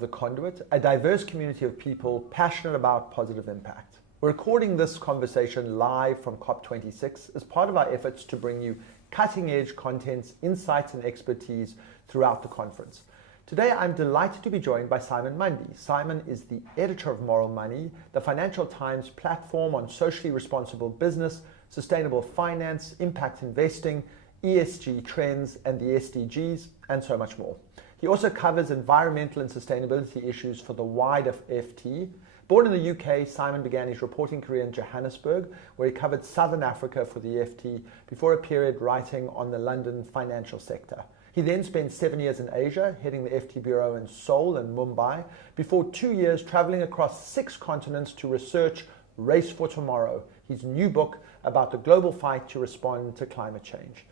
The Conduit, a diverse community of people passionate about positive impact. We're recording this conversation live from COP26 as part of our efforts to bring you cutting-edge contents, insights, and expertise throughout the conference. Today, I'm delighted to be joined by Simon Mundy. Simon is the editor of Moral Money, the Financial Times platform on socially responsible business, sustainable finance, impact investing, ESG trends, and the SDGs, and so much more. He also covers environmental and sustainability issues for the wider FT. Born in the UK, Simon began his reporting career in Johannesburg, where he covered Southern Africa for the FT before a period writing on the London financial sector. He then spent 7 years in Asia, heading the FT bureau in Seoul and Mumbai, before 2 years traveling across 6 continents to research Race for Tomorrow, his new book about the global fight to respond to climate change.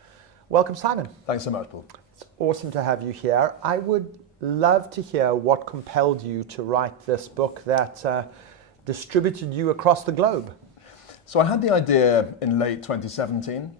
Welcome, Simon. Thanks so much, Paul. It's awesome to have you here. I would love to hear what compelled you to write this book that distributed you across the globe. So I had the idea in late 2017.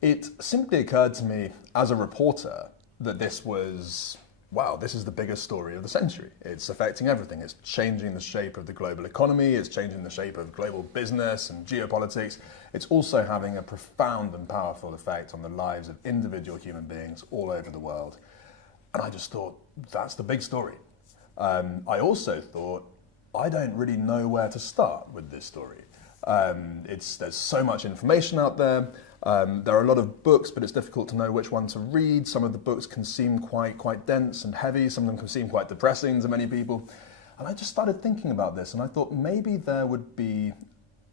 It simply occurred to me as a reporter that this was, wow, this is the biggest story of the century. It's affecting everything. It's changing the shape of the global economy. It's changing the shape of global business and geopolitics. It's also having a profound and powerful effect on the lives of individual human beings all over the world. And I just thought, that's the big story. I also thought, I don't really know where to start with this story. There's so much information out there. There are a lot of books, but it's difficult to know which one to read. Some of the books can seem quite dense and heavy. Some of them can seem quite depressing to many people. And I just started thinking about this, and I thought maybe there would be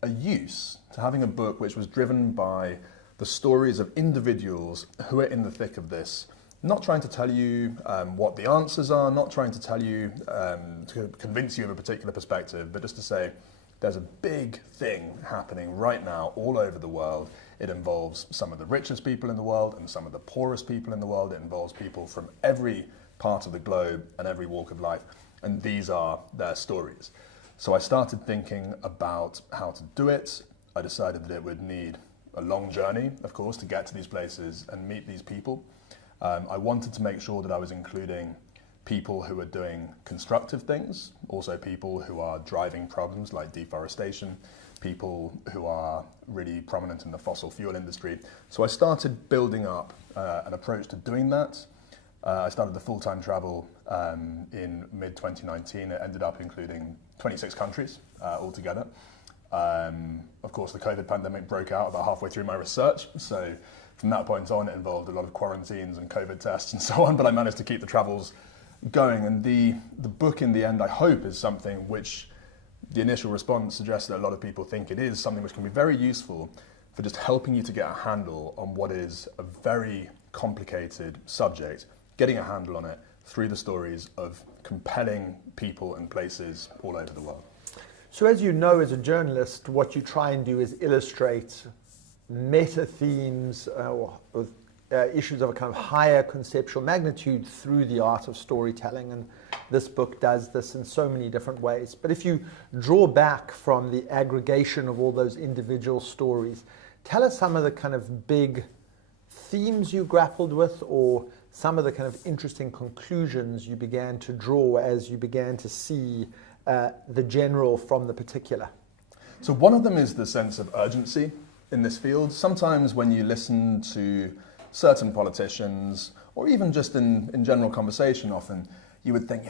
a use to having a book which was driven by the stories of individuals who are in the thick of this, not trying to tell you what the answers are, not trying to tell you, to convince you of a particular perspective, but just to say, there's a big thing happening right now all over the world. It involves some of the richest people in the world and some of the poorest people in the world. It involves people from every part of the globe and every walk of life. And these are their stories. So I started thinking about how to do it. I decided that it would need a long journey, of course, to get to these places and meet these people. I wanted to make sure that I was including people who are doing constructive things, also people who are driving problems like deforestation, people who are really prominent in the fossil fuel industry. So I started building up an approach to doing that. I started the full-time travel in mid-2019. It ended up including 26 countries altogether. Of course, the COVID pandemic broke out about halfway through my research. So from that point on, it involved a lot of quarantines and COVID tests and so on, but I managed to keep the travels going. And the book in the end, I hope, is something which the initial response suggests that a lot of people think it is something which can be very useful for just helping you to get a handle on what is a very complicated subject, getting a handle on it through the stories of compelling people and places all over the world. So as you know, as a journalist, what you try and do is illustrate meta themes issues of a kind of higher conceptual magnitude through the art of storytelling, and this book does this in so many different ways. But if you draw back from the aggregation of all those individual stories, tell us some of the kind of big themes you grappled with, or some of the kind of interesting conclusions you began to draw as you began to see the general from the particular. So one of them is the sense of urgency in this field. Sometimes when you listen to certain politicians, or even just in general conversation, often you would think,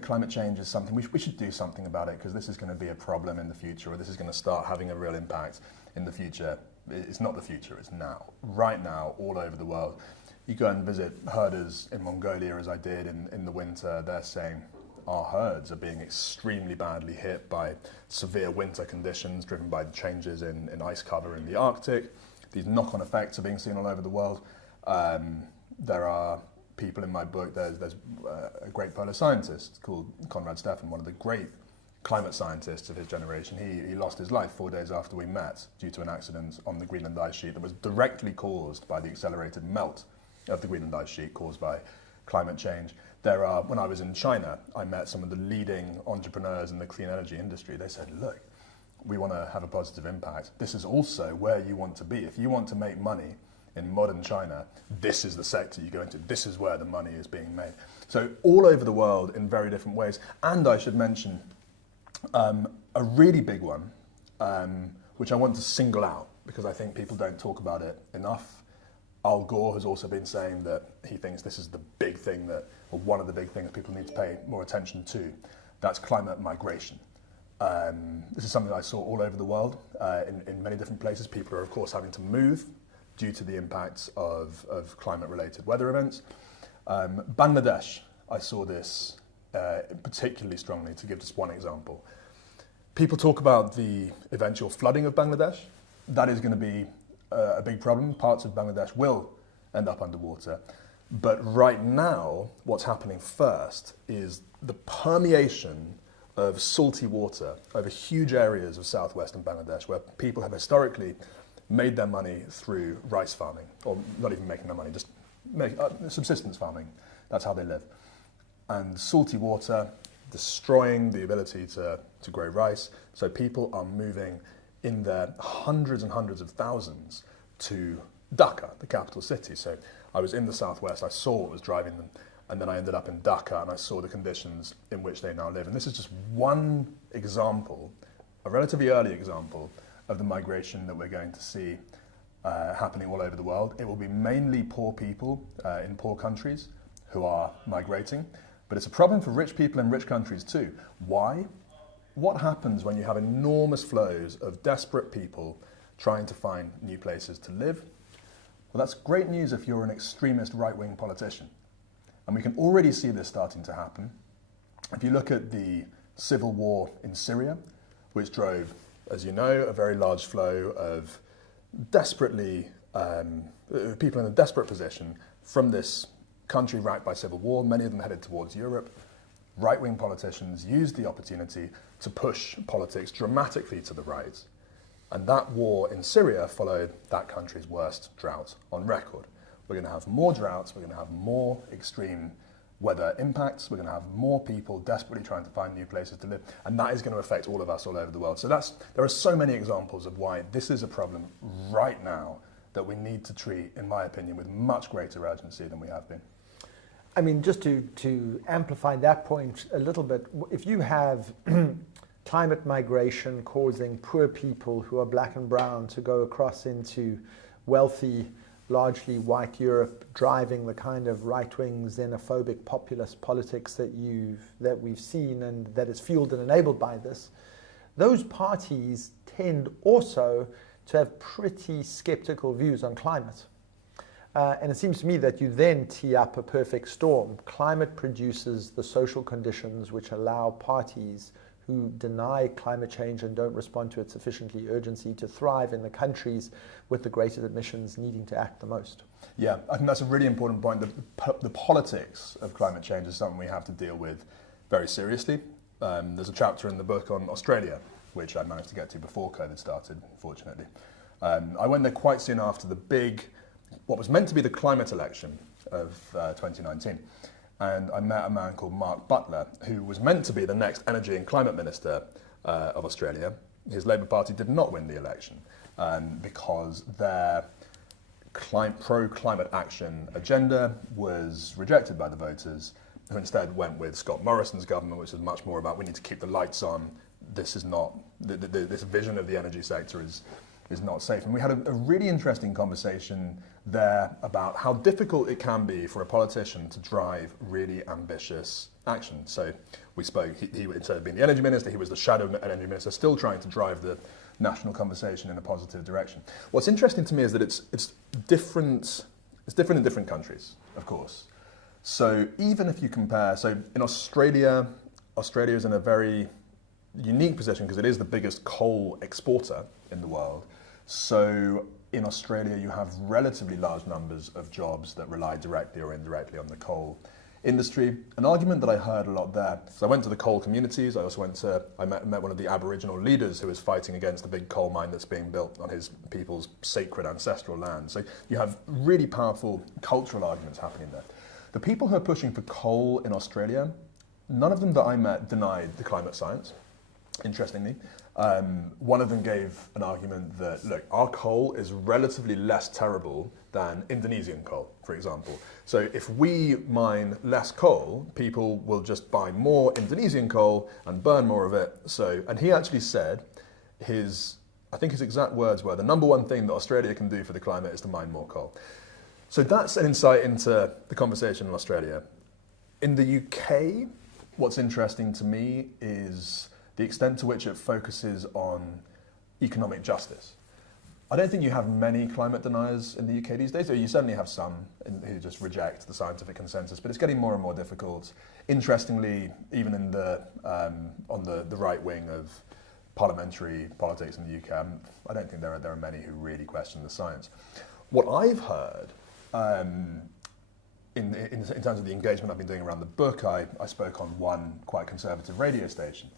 climate change is something, we should do something about it because this is going to be a problem in the future, or this is going to start having a real impact in the future. It's not the future, it's now. Right now, all over the world. You go and visit herders in Mongolia, as I did in the winter, they're saying, our herds are being extremely badly hit by severe winter conditions driven by the changes in ice cover in the Arctic. These knock-on effects are being seen all over the world. There are people in my book, there's a great polar scientist called Conrad Stefan, one of the great climate scientists of his generation. He lost his life 4 days after we met due to an accident on the Greenland ice sheet that was directly caused by the accelerated melt of the Greenland ice sheet caused by climate change. When I was in China, I met some of the leading entrepreneurs in the clean energy industry. They said, look, we want to have a positive impact. This is also where you want to be. If you want to make money in modern China, this is the sector you go into. This is where the money is being made. So all over the world in very different ways. And I should mention a really big one, which I want to single out because I think people don't talk about it enough. Al Gore has also been saying that he thinks this is the big thing that, or one of the big things people need to pay more attention to. That's climate migration. This is something I saw all over the world in many different places. People are, of course, having to move due to the impacts of climate-related weather events. Bangladesh, I saw this particularly strongly, to give just one example. People talk about the eventual flooding of Bangladesh. That is going to be a big problem. Parts of Bangladesh will end up underwater. But right now, what's happening first is the permeation of salty water over huge areas of southwestern Bangladesh where people have historically made their money through rice farming, or not even making their money, just subsistence farming. That's how they live. And salty water destroying the ability to grow rice. So people are moving in their hundreds and hundreds of thousands to Dhaka, the capital city. So I was in the southwest, I saw what was driving them, and then I ended up in Dhaka and I saw the conditions in which they now live. And this is just one example, a relatively early example, of the migration that we're going to see happening all over the world. It will be mainly poor people in poor countries who are migrating, but it's a problem for rich people in rich countries too. Why? What happens when you have enormous flows of desperate people trying to find new places to live? Well, that's great news if you're an extremist right-wing politician. And we can already see this starting to happen. If you look at the civil war in Syria, which drove, as you know, a very large flow of desperately, people in a desperate position from this country racked by civil war, many of them headed towards Europe. Right-wing politicians used the opportunity to push politics dramatically to the right. And that war in Syria followed that country's worst drought on record. We're going to have more droughts, we're going to have more extreme weather impacts, we're going to have more people desperately trying to find new places to live, and that is going to affect all of us all over the world. So there are so many examples of why this is a problem right now that we need to treat, in my opinion, with much greater urgency than we have been. I mean, just to amplify that point a little bit, if you have climate migration causing poor people who are black and brown to go across into wealthy, largely white Europe, driving the kind of right-wing xenophobic populist politics that we've seen and that is fueled and enabled by this, those parties tend also to have pretty skeptical views on climate. And it seems to me that you then tee up a perfect storm. Climate produces the social conditions which allow parties who deny climate change and don't respond to it sufficiently urgency to thrive in the countries with the greatest emissions needing to act the most. Yeah, I think that's a really important point. The politics of climate change is something we have to deal with very seriously. There's a chapter in the book on Australia, which I managed to get to before COVID started, fortunately. I went there quite soon after what was meant to be the climate election of 2019. And I met a man called Mark Butler, who was meant to be the next Energy and Climate Minister of Australia. His Labour Party did not win the election because their pro-climate action agenda was rejected by the voters, who instead went with Scott Morrison's government, which is much more about we need to keep the lights on. This is not, this vision of the energy sector is not safe. And we had a really interesting conversation there about how difficult it can be for a politician to drive really ambitious action. So we spoke, he instead of being the energy minister, he was the shadow energy minister, still trying to drive the national conversation in a positive direction. What's interesting to me is that it's different in different countries, of course. So even if you compare, so in Australia is in a very unique position because it is the biggest coal exporter in the world. So in Australia, you have relatively large numbers of jobs that rely directly or indirectly on the coal industry. An argument that I heard a lot there, so I went to the coal communities, I met one of the Aboriginal leaders who is fighting against the big coal mine that's being built on his people's sacred ancestral land. So you have really powerful cultural arguments happening there. The people who are pushing for coal in Australia, none of them that I met denied the climate science, interestingly. One of them gave an argument that, look, our coal is relatively less terrible than Indonesian coal, for example. So if we mine less coal, people will just buy more Indonesian coal and burn more of it. So, and he actually said I think his exact words were, the number one thing that Australia can do for the climate is to mine more coal. So that's an insight into the conversation in Australia. In the UK, what's interesting to me is the extent to which it focuses on economic justice. I don't think you have many climate deniers in the UK these days, or you certainly have some who just reject the scientific consensus, but it's getting more and more difficult. Interestingly, even in on the right wing of parliamentary politics in the UK, I don't think there are many who really question the science. What I've heard, in terms of the engagement I've been doing around the book, I spoke on one quite conservative radio station,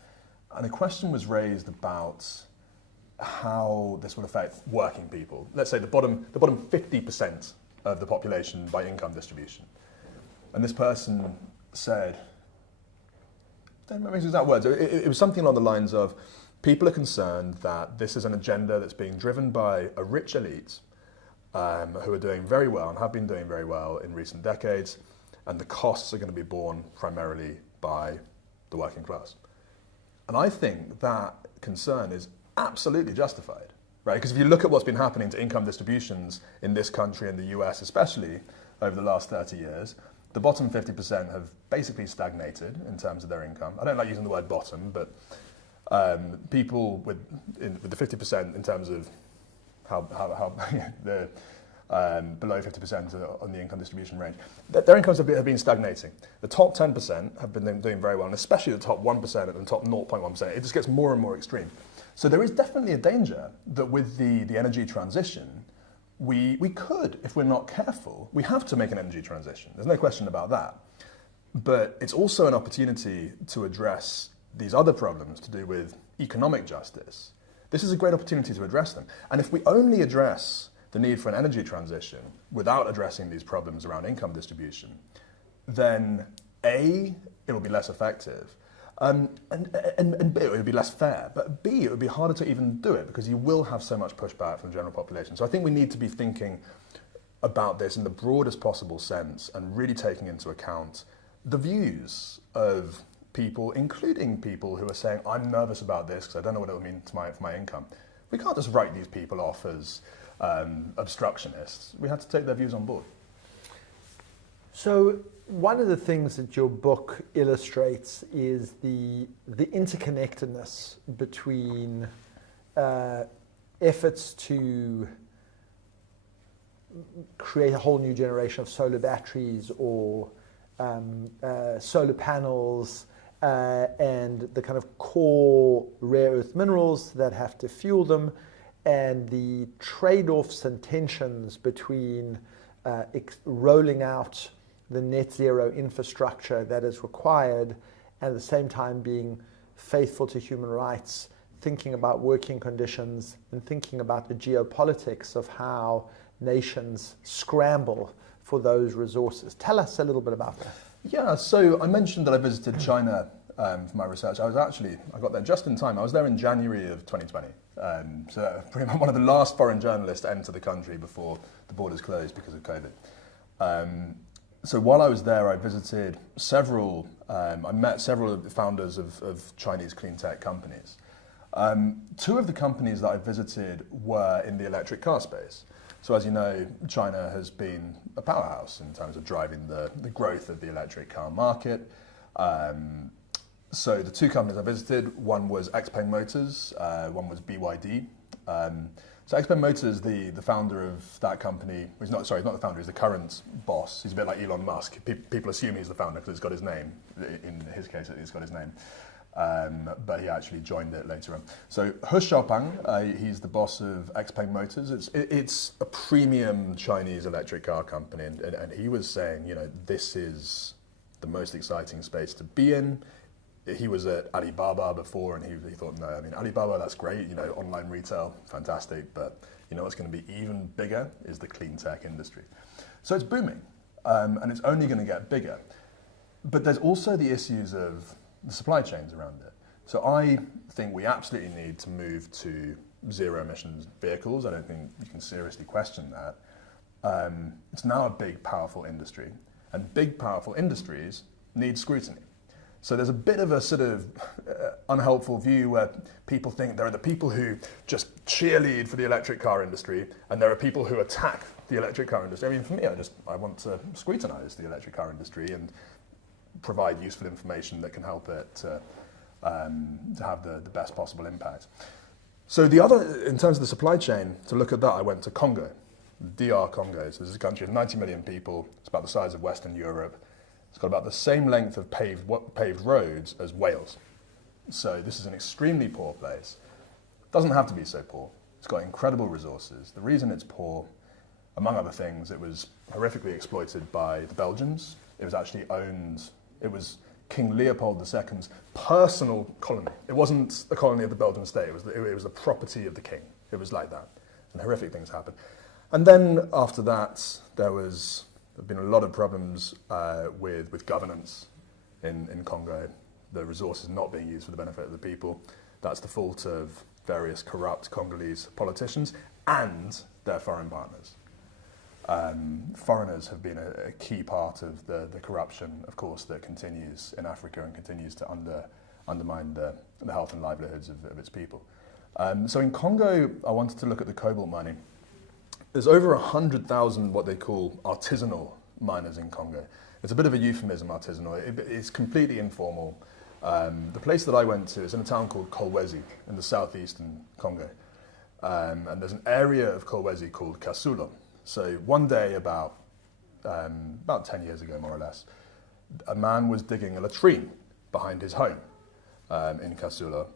and a question was raised about how this would affect working people. Let's say the bottom 50% of the population by income distribution. And this person said, I don't remember his exact words, it was something along the lines of, people are concerned that this is an agenda that's being driven by a rich elite who are doing very well and have been doing very well in recent decades, and the costs are going to be borne primarily by the working class. And I think that concern is absolutely justified, right? Because if you look at what's been happening to income distributions in this country and the US especially over the last 30 years, the bottom 50% have basically stagnated in terms of their income. I don't like using the word bottom, but people with the 50% in terms of how the below 50% on the income distribution range, their incomes have been stagnating. The top 10% have been doing very well, and especially the top 1% and the top 0.1%, it just gets more and more extreme. So there is definitely a danger that with the energy transition, we could, if we're not careful, we have to make an energy transition. There's no question about that. But it's also an opportunity to address these other problems to do with economic justice. This is a great opportunity to address them. And if we only address the need for an energy transition without addressing these problems around income distribution, then A, it will be less effective, and B, it would be less fair, but B, it would be harder to even do it because you will have so much pushback from the general population. So I think we need to be thinking about this in the broadest possible sense and really taking into account the views of people, including people who are saying, I'm nervous about this because I don't know what it will mean for my income. We can't just write these people off as obstructionists. We have to take their views on board. So one of the things that your book illustrates is the interconnectedness between efforts to create a whole new generation of solar batteries or solar panels and the kind of core rare earth minerals that have to fuel them, and the trade-offs and tensions between rolling out the net zero infrastructure that is required, and at the same time being faithful to human rights, thinking about working conditions, and thinking about the geopolitics of how nations scramble for those resources. Tell us a little bit about that. Yeah, so I mentioned that I visited China for my research. I got there just in time. I was there in January of 2020. So pretty much one of the last foreign journalists to enter the country before the borders closed because of COVID. So while I was there, I visited I met several of the founders of Chinese clean tech companies. Two of the companies that I visited were in the electric car space. So as you know, China has been a powerhouse in terms of driving the growth of the electric car market. So the two companies I visited, one was XPeng Motors, one was BYD. So XPeng Motors, the founder of that company, he's not the founder, he's the current boss. He's a bit like Elon Musk. People assume he's the founder because it's got his name. In his case, it's got his name. But he actually joined it later on. So He Xiaopeng, he's the boss of XPeng Motors. It's a premium Chinese electric car company, and he was saying, this is the most exciting space to be in. He was at Alibaba before, and he thought, no, Alibaba, that's great, online retail, fantastic, but what's going to be even bigger is the clean tech industry. So it's booming, and it's only going to get bigger. But there's also the issues of the supply chains around it. So I think we absolutely need to move to zero emissions vehicles. I don't think you can seriously question that. It's now a big, powerful industry. And big, powerful industries need scrutiny. So there's a bit of a sort of unhelpful view where people think there are the people who just cheerlead for the electric car industry, and there are people who attack the electric car industry. I mean, for me, I want to scrutinize the electric car industry and provide useful information that can help it to have the best possible impact. So in terms of the supply chain, to look at that, I went to Congo, DR Congo. So this is a country of 90 million people. It's about the size of Western Europe. It's got about the same length of paved roads as Wales. So this is an extremely poor place. It doesn't have to be so poor. It's got incredible resources. The reason it's poor, among other things, it was horrifically exploited by the Belgians. It was actually owned, it was King Leopold II's personal colony. It wasn't a colony of the Belgian state, it was the property of the king. It was like that. And horrific things happened. And then after that, there have been a lot of problems with governance in Congo, the resources not being used for the benefit of the people. That's the fault of various corrupt Congolese politicians and their foreign partners. Foreigners have been a key part of the corruption, of course, that continues in Africa and continues to undermine the health and livelihoods of its people. So in Congo, I wanted to look at the cobalt mining. There's over 100,000 what they call artisanal miners in Congo. It's a bit of a euphemism, artisanal. It's completely informal. The place that I went to is in a town called Kolwezi in the southeastern Congo. And there's an area of Kolwezi called Kasulo. So one day about 10 years ago, more or less, a man was digging a latrine behind his home in Kasulo,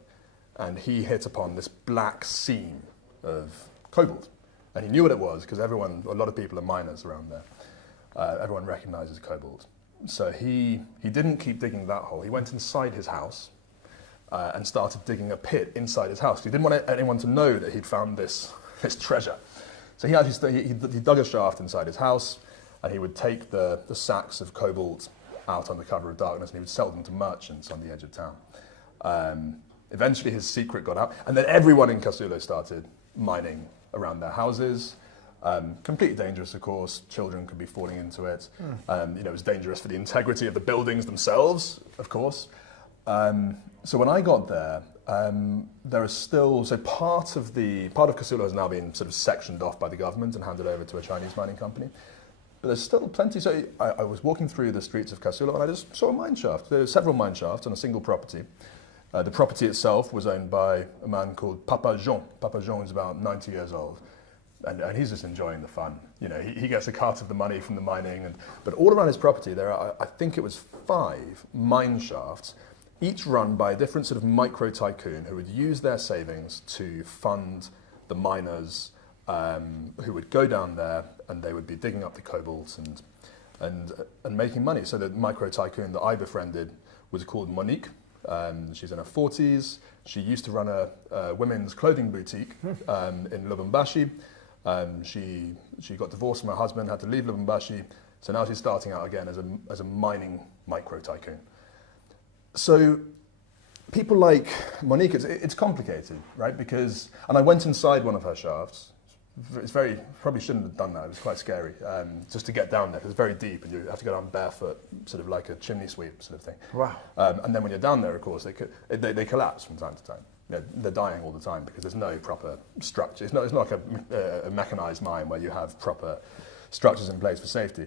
and he hit upon this black seam of cobalt. And he knew what it was because a lot of people are miners around there. Everyone recognizes cobalt. So he didn't keep digging that hole. He went inside his house and started digging a pit inside his house. He didn't want anyone to know that he'd found this treasure. So he actually he dug a shaft inside his house, and he would take the sacks of cobalt out under cover of darkness, and he would sell them to merchants on the edge of town. Eventually his secret got out, and then everyone in Kasulo started mining around their houses. Completely dangerous, of course. Children could be falling into it. It was dangerous for the integrity of the buildings themselves, of course. So when I got there, there is still part of Kasulo has now been sort of sectioned off by the government and handed over to a Chinese mining company. But there's still plenty. So I was walking through the streets of Kasulo and I just saw a mine shaft. There were several mine shafts on a single property. The property itself was owned by a man called Papa Jean. Papa Jean is about 90 years old. And he's just enjoying the fun. He gets a cut of the money from the mining. But all around his property, there are, I think it was 5 mine shafts, each run by a different sort of micro tycoon who would use their savings to fund the miners who would go down there and they would be digging up the cobalt and making money. So the micro tycoon that I befriended was called Monique. She's in her 40s. She used to run a women's clothing boutique in Lubumbashi. She got divorced from her husband, had to leave Lubumbashi, so now she's starting out again as a mining micro tycoon. So people like Monique, it's complicated, right? And I went inside one of her shafts. Probably shouldn't have done that. It was quite scary, just to get down there. 'Cause it's very deep, and you have to go down barefoot, sort of like a chimney sweep sort of thing. Wow. And then when you're down there, of course, they collapse from time to time. They're dying all the time because there's no proper structure. It's not like a mechanized mine where you have proper structures in place for safety.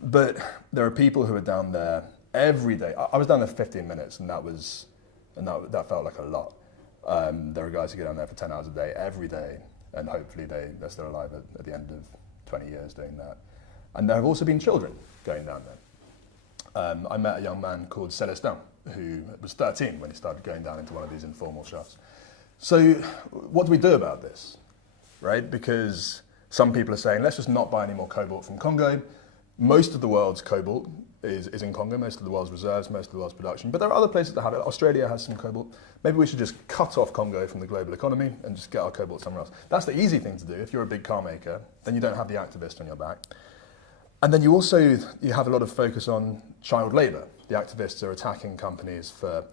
But there are people who are down there every day. I was down there for 15 minutes, and that felt like a lot. There are guys who get down there for 10 hours a day every day, and hopefully they're still alive at the end of 20 years doing that. And there have also been children going down there. I met a young man called Celestin, who was 13 when he started going down into one of these informal shafts. So what do we do about this, right? Because some people are saying, let's just not buy any more cobalt from Congo. Most of the world's cobalt is in Congo, most of the world's reserves, most of the world's production. But there are other places that have it. Australia has some cobalt. Maybe we should just cut off Congo from the global economy and just get our cobalt somewhere else. That's the easy thing to do. If you're a big car maker, then you don't have the activist on your back. And then you have a lot of focus on child labour. The activists are attacking companies for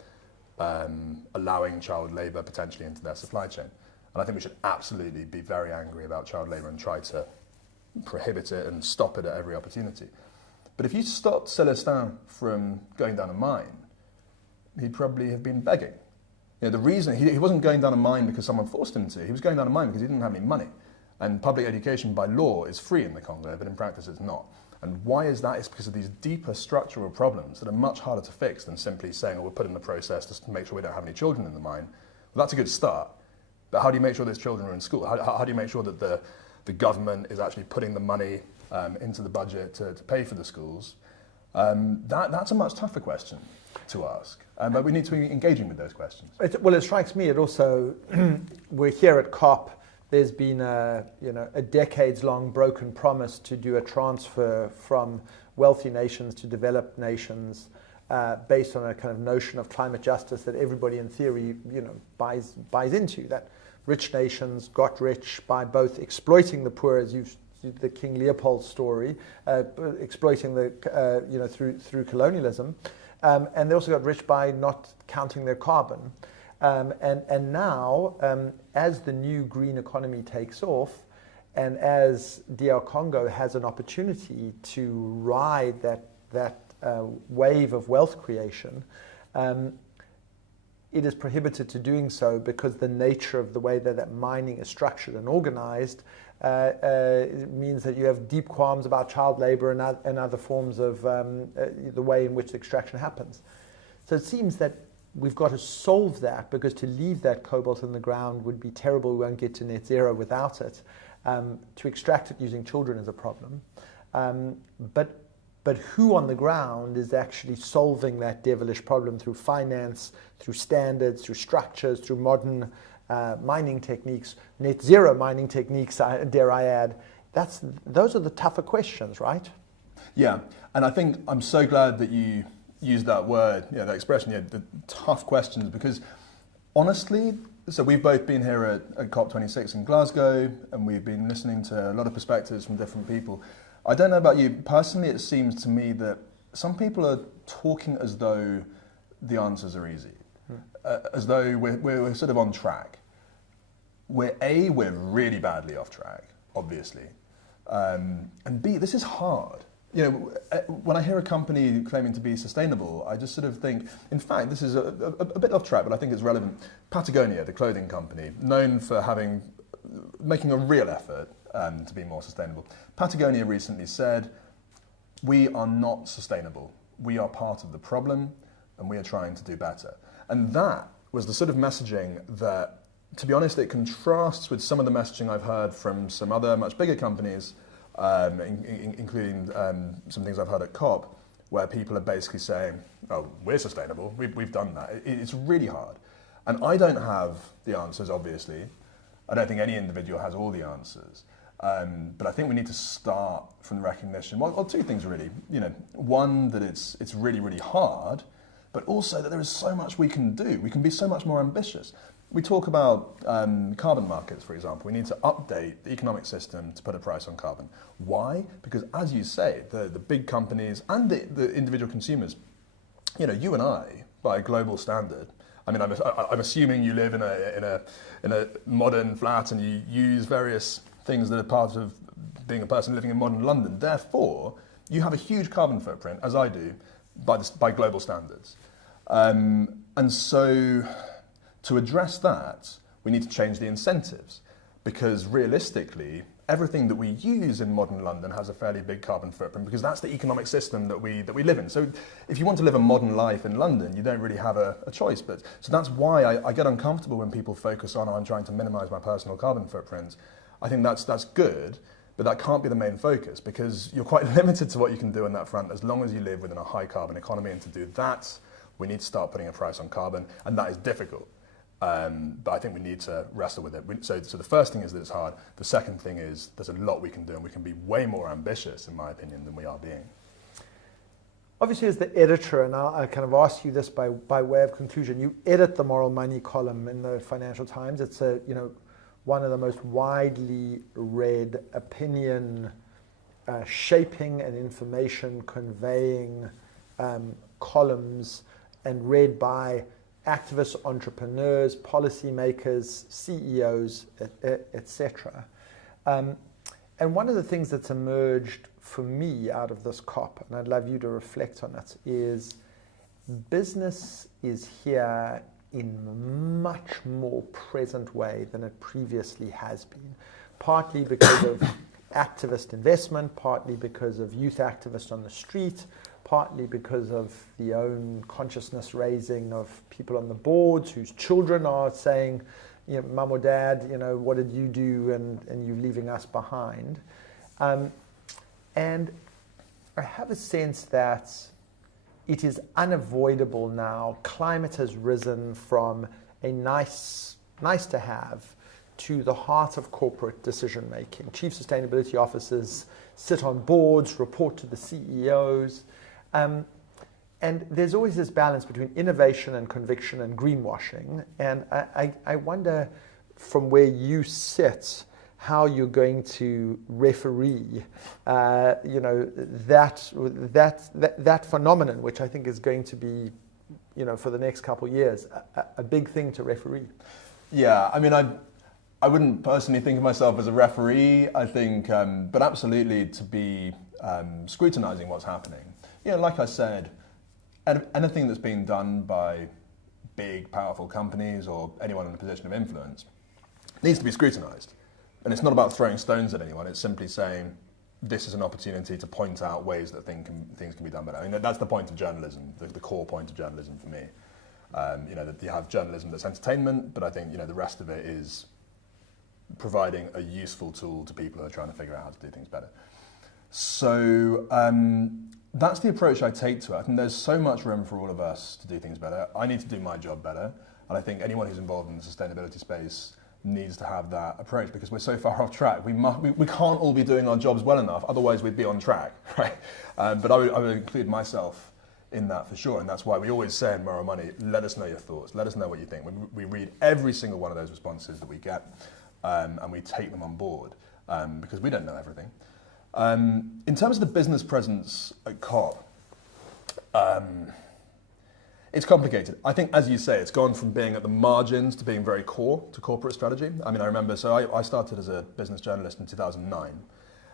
allowing child labour potentially into their supply chain. And I think we should absolutely be very angry about child labour and try to prohibit it and stop it at every opportunity. But if you stopped Célestin from going down a mine, he'd probably have been begging. The reason he wasn't going down a mine because someone forced him to. He was going down a mine because he didn't have any money. And public education by law is free in the Congo, but in practice it's not. And why is that? It's because of these deeper structural problems that are much harder to fix than simply saying, we'll put in the process just to make sure we don't have any children in the mine. Well, that's a good start. But how do you make sure those children are in school? How do you make sure that the government is actually putting the money into the budget to pay for the schools? That's a much tougher question to ask. But we need to be engaging with those questions. It strikes me, it also, we're here at COP, there's been a decades-long broken promise to do a transfer from wealthy nations to developed nations based on a kind of notion of climate justice that everybody in theory, buys into, that rich nations got rich by both exploiting the poor, as the King Leopold story, exploiting through colonialism, and they also got rich by not counting their carbon. And now, as the new green economy takes off, and as DR Congo has an opportunity to ride that wave of wealth creation, it is prohibited to doing so because the nature of the way that mining is structured and organized means that you have deep qualms about child labor and other forms of the way in which extraction happens. So it seems that we've got to solve that, because to leave that cobalt in the ground would be terrible. We won't get to net zero without it. To extract it using children is a problem. But who on the ground is actually solving that devilish problem through finance, through standards, through structures, through modern mining techniques, net zero mining techniques, dare I add? Those are the tougher questions, right? Yeah, and I think I'm so glad that you used that word, that expression, the tough questions, because honestly, so we've both been here at COP26 in Glasgow, and we've been listening to a lot of perspectives from different people. I don't know about you, personally it seems to me that some people are talking as though the answers are easy, as though we're sort of on track. We're really badly off track, obviously, and B, this is hard. When I hear a company claiming to be sustainable, I just sort of think, in fact, this is a bit off track, but I think it's relevant. Patagonia, the clothing company, known for making a real effort to be more sustainable. Patagonia recently said, we are not sustainable. We are part of the problem, and we are trying to do better. And that was the sort of messaging that, to be honest, it contrasts with some of the messaging I've heard from some other much bigger companies, including some things I've heard at COP, where people are basically saying, oh, we're sustainable, we've done that. It's really hard. And I don't have the answers, obviously. I don't think any individual has all the answers. But I think we need to start from the recognition, well, two things really. One, that it's really, really hard, but also that there is so much we can do. We can be so much more ambitious. We talk about carbon markets, for example. We need to update the economic system to put a price on carbon. Why? Because, as you say, the big companies and the individual consumers, you and I, by a global standard, I mean, I'm assuming you live in a modern flat and you use various things that are part of being a person living in modern London. Therefore, you have a huge carbon footprint, as I do, by global standards. And so, to address that, we need to change the incentives, because realistically, everything that we use in modern London has a fairly big carbon footprint, because that's the economic system that we live in. So if you want to live a modern life in London, you don't really have a choice. So that's why I get uncomfortable when people focus on, I'm trying to minimize my personal carbon footprint. I think that's good, but that can't be the main focus, because you're quite limited to what you can do on that front as long as you live within a high carbon economy. And to do that, we need to start putting a price on carbon, and that is difficult. But I think we need to wrestle with it. So the first thing is that it's hard. The second thing is there's a lot we can do, and we can be way more ambitious, in my opinion, than we are being. Obviously, as the editor, and I kind of ask you this by way of conclusion, you edit the Moral Money column in the Financial Times. It's one of the most widely read opinion shaping and information conveying columns, and read by activists, entrepreneurs, policymakers, CEOs, etc. And one of the things that's emerged for me out of this COP, and I'd love you to reflect on it, is business is here in a much more present way than it previously has been, partly because of activist investment, partly because of youth activists on the street, partly because of the own consciousness raising of people on the boards whose children are saying, you know, Mum or Dad, you know, what did you do, and you're leaving us behind. And I have a sense that it is unavoidable now. Climate has risen from a nice to have to the heart of corporate decision making. Chief sustainability officers sit on boards, report to the CEOs. And there's always this balance between innovation and conviction and greenwashing. And I wonder, from where you sit, how you're going to referee, you know, that phenomenon, which I think is going to be, you know, for the next couple of years, a big thing to referee. Yeah, I mean, I wouldn't personally think of myself as a referee. I think, but absolutely to be scrutinizing what's happening. You know, like I said, anything that's being done by big, powerful companies or anyone in a position of influence needs to be scrutinized. And it's not about throwing stones at anyone. It's simply saying this is an opportunity to point out ways that things can be done better. I mean, that's the point of journalism, the core point of journalism for me. You know, that you have journalism that's entertainment, but I think, you know, the rest of it is providing a useful tool to people who are trying to figure out how to do things better. So that's the approach I take to it. I think there's so much room for all of us to do things better. I need to do my job better. And I think anyone who's involved in the sustainability space needs to have that approach, because we're so far off track. We can't all be doing our jobs well enough, otherwise we'd be on track, right? But I would include myself in that for sure, and that's why we always say in Moral Money, let us know your thoughts, let us know what you think. We read every single one of those responses that we get, and we take them on board, because we don't know everything. In terms of the business presence at COP, it's complicated. I think, as you say, it's gone from being at the margins to being very core to corporate strategy. I mean, I remember, so I started as a business journalist in 2009.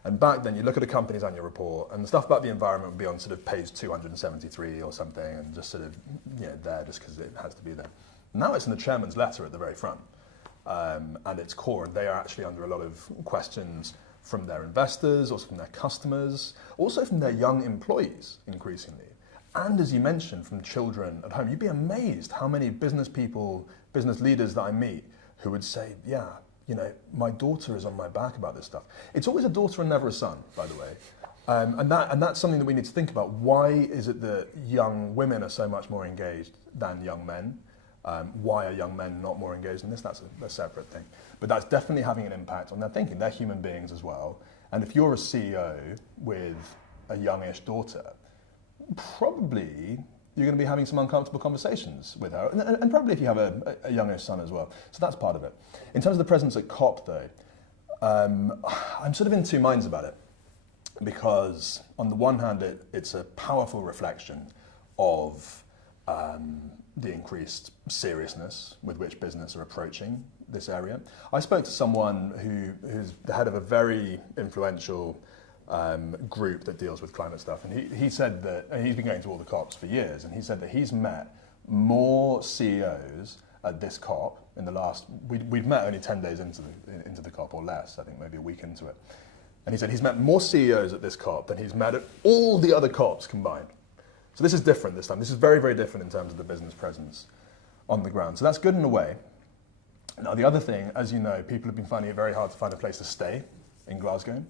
And back then, you look at a company's annual report, and the stuff about the environment would be on sort of page 273 or something, and just sort of, you know, there just because it has to be there. Now it's in the chairman's letter at the very front, and it's core, and they are actually under a lot of questions from their investors, also from their customers, also from their young employees, increasingly. And as you mentioned, from children at home. You'd be amazed how many business people, business leaders that I meet who would say, yeah, you know, my daughter is on my back about this stuff. It's always a daughter and never a son, by the way. And that's something that we need to think about. Why is it that young women are so much more engaged than young men? Why are young men not more engaged in this? That's a separate thing. But that's definitely having an impact on their thinking. They're human beings as well. And if you're a CEO with a youngish daughter, probably you're going to be having some uncomfortable conversations with her, and probably if you have a youngish son as well. So that's part of it. In terms of the presence at COP, though, I'm sort of in two minds about it, because on the one hand, it's a powerful reflection of the increased seriousness with which business are approaching this area. I spoke to someone who's the head of a very influential group that deals with climate stuff, and he said that, and he's been going to all the COPs for years, and he said that he's met more CEOs at this COP in the last, we'd met only 10 days into the COP, or less, I think maybe a week into it, and he said he's met more CEOs at this COP than he's met at all the other COPs combined. So this is different this time. This is very, very different in terms of the business presence on the ground. So that's good in a way. Now the other thing, as you know, people have been finding it very hard to find a place to stay in Glasgow.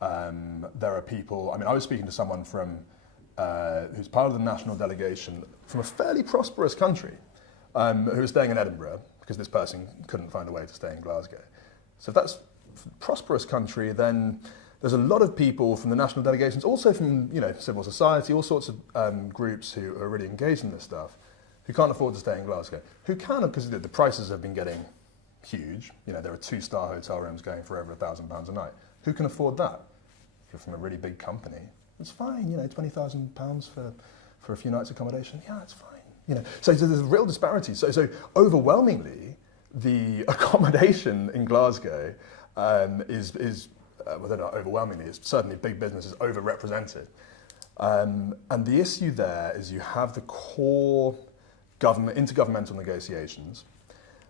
There are people, I mean, I was speaking to someone from who's part of the national delegation from a fairly prosperous country, who was staying in Edinburgh because this person couldn't find a way to stay in Glasgow. So if that's a prosperous country, then there's a lot of people from the national delegations, also from, you know, civil society, all sorts of groups who are really engaged in this stuff, who can't afford to stay in Glasgow, who can, because the prices have been getting huge. You know, there are 2-star hotel rooms going for over £1,000 a night. Who can afford that? If you're from a really big company, it's fine, you know, £20,000 for a few nights accommodation, yeah, it's fine. You know, so there's real disparity. So overwhelmingly, the accommodation in Glasgow is whether not overwhelmingly, it's certainly big business is overrepresented. And the issue there is you have the core government, intergovernmental negotiations,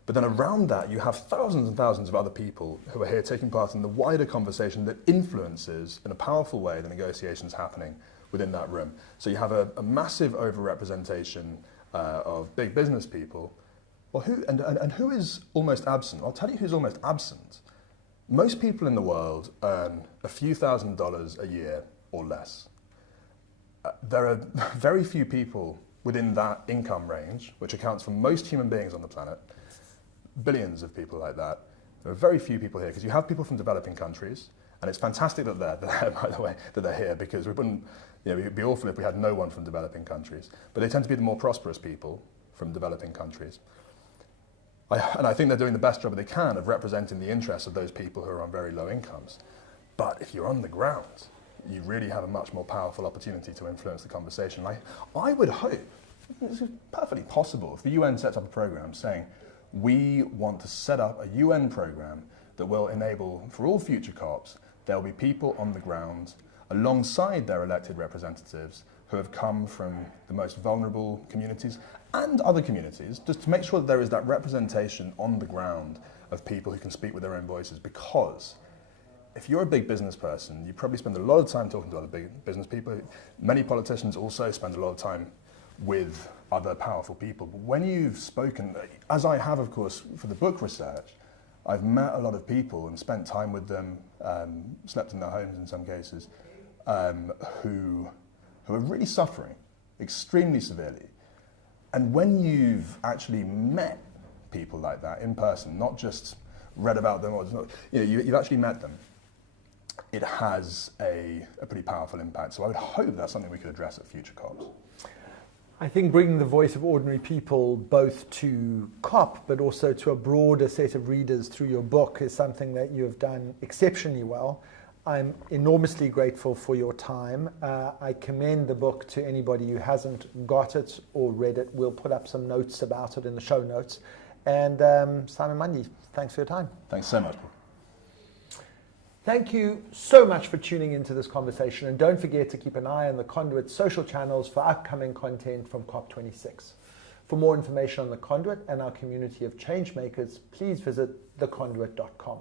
but then around that you have thousands and thousands of other people who are here taking part in the wider conversation that influences in a powerful way the negotiations happening within that room. So you have a massive overrepresentation of big business people. Well, who is almost absent? I'll tell you who's almost absent. Most people in the world earn a few $1,000s a year or less. There are very few people within that income range, which accounts for most human beings on the planet, billions of people like that. There are very few people here because you have people from developing countries, and it's fantastic that they're there, by the way, that they're here, because we wouldn't, it'd be awful if we had no one from developing countries. But they tend to be the more prosperous people from developing countries. And I think they're doing the best job they can of representing the interests of those people who are on very low incomes. But if you're on the ground, you really have a much more powerful opportunity to influence the conversation. I would hope, it's perfectly possible, if the UN sets up a program saying, we want to set up a UN program that will enable, for all future COPs, there will be people on the ground alongside their elected representatives who have come from the most vulnerable communities and other communities, just to make sure that there is that representation on the ground of people who can speak with their own voices. Because if you're a big business person, you probably spend a lot of time talking to other big business people. Many politicians also spend a lot of time with other powerful people. But when you've spoken, as I have, of course, for the book research, I've met a lot of people and spent time with them, slept in their homes in some cases, who are really suffering extremely severely. And when you've actually met people like that in person, not just read about them, or you've actually met them, it has a pretty powerful impact. So I would hope that's something we could address at future COPs. I think bringing the voice of ordinary people both to COP but also to a broader set of readers through your book is something that you have done exceptionally well. I'm enormously grateful for your time. I commend the book to anybody who hasn't got it or read it. We'll put up some notes about it in the show notes. And Simon Mundy, thanks for your time. Thanks so much, Paul. Thank you so much for tuning into this conversation, and don't forget to keep an eye on the Conduit social channels for upcoming content from COP26. For more information on the Conduit and our community of changemakers, please visit theconduit.com.